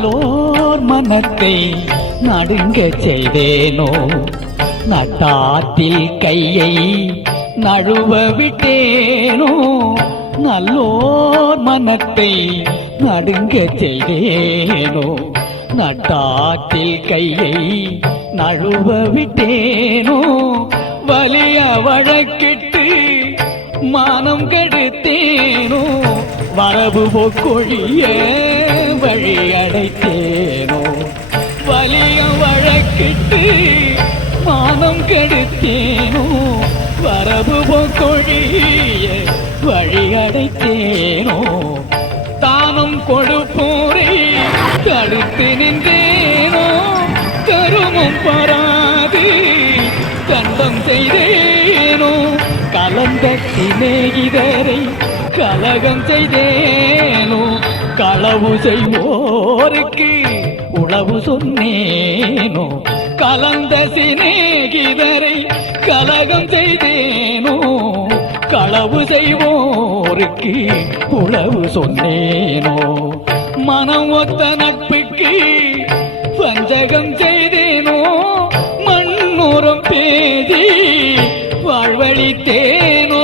நல்லோர் மனத்தை நடுங்க செய்தேனோ? நட்டாத்தில் கையை நழுவ விட்டேனோ? நல்லோர் மனத்தை நடுங்க செய்தேனோ? நட்டாத்தில் கையை நழுவ விட்டேனோ? வலிய வழக்கிட்டு மானம் கெடுத்தேனோ? வரவு போக்கொழிய வழி அடைத்தேனோ? வலிய வழக்கிட்டு மானம் கெடுத்தேனோ? வரவு போக்கொழிய வழி அடைத்தேனோ? தானம் கொடுப்போரை தடுத்து நின்றேனோ? கருமும் பரா கலந்த சிநேகிதரை கலகம் செய்தேனோ களவு செய்வோருக்கு உளவு சொன்னேனோ கலந்த சிநேகிதரை கலகம் செய்தேனோ களவு செய்வோருக்கு உளவு சொன்னேனோ. மனம் ஒத்த நட்புக்கு பஞ்சகம் செய் வாழ்வழித்தேனோ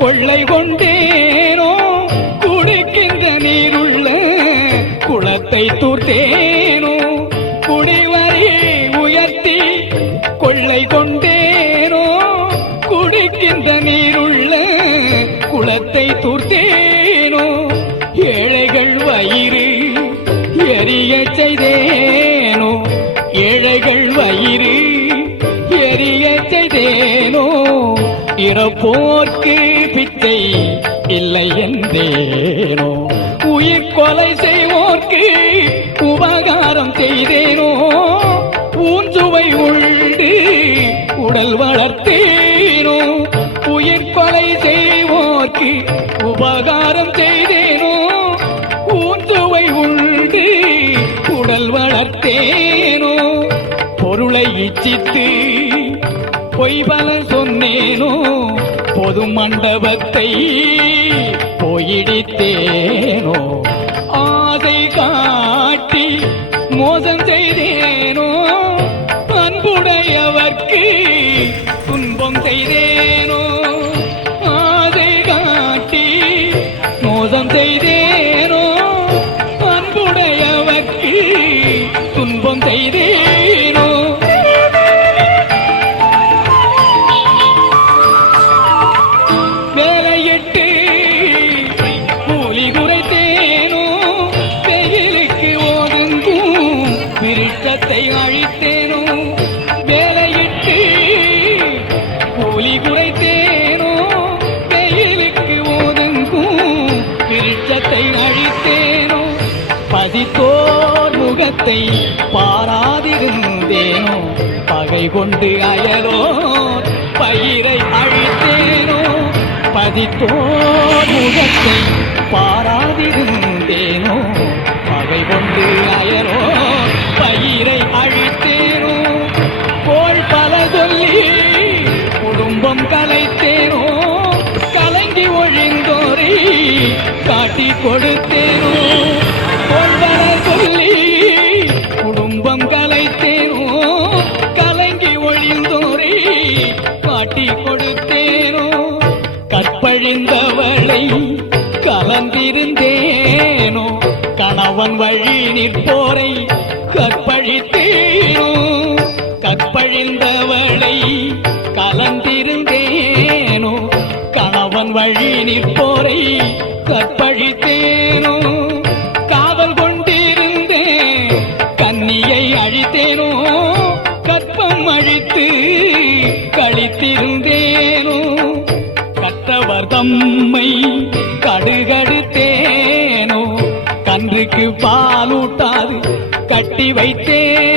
கொள்ளை செய்தேனோ ஏழைகள் வயிறு எரிய செய்தேனோ இறப்போர்க்கு பிச்சை இல்லை என்றேனோ உயிர் கொலை செய்வோர்க்கு உபகாரம் செய்தேனோ ஊஞ்சுவை உண்டு உடல் வளர்த்தே இச்சித்து பொய்பல சொன்னேனோ பொது மண்டபத்தை போயிடித்தேனோ ஆசை காட்டி மோசம் செய்தேனோ அன்புடையவர் அழித்தேனோ வேலையிட்டு கூலி குறைத்தேனோ? வெயிலுக்கு ஒதுங்கும் விருட்டத்தை அழித்தேனோ? பதித்தோர் முகத்தை பாராதிருந்தேனோ? பகை கொண்டு அயலோ பயிரை அழித்தேனோ? பதித்தோர் முகத்தை பாராதிருந்தேனோ? பகை கொண்டு அயலோ உயிரை அழித்தேனோ போல் பல சொல்லி குடும்பம் கலைத்தேனோ கலங்கி ஒழிந்தோரை காட்டி கொடுத்தேனோ போல் பல சொல்லி குடும்பம் கலைத்தேனோ கலங்கி ஒழிந்தோரை காட்டி கொடுத்தேனோ கற்பழிந்தவளை கலந்திருந்தேனோ. கணவன் வழி நிற்போரை கற்ப கற்பழித்தேனோ கற்பழிந்தவளை கலந்திருந்தேனோ? கணவன் வழி நிற்போரை கற்பழித்தேனோ? காவல் கொண்டிருந்தேன் கன்னியை அழித்தேனோ? கற்பம் அழித்து கழித்திருந்தேனோ? கற்றவர் தம்மை கட்டி வைத்தேனோ.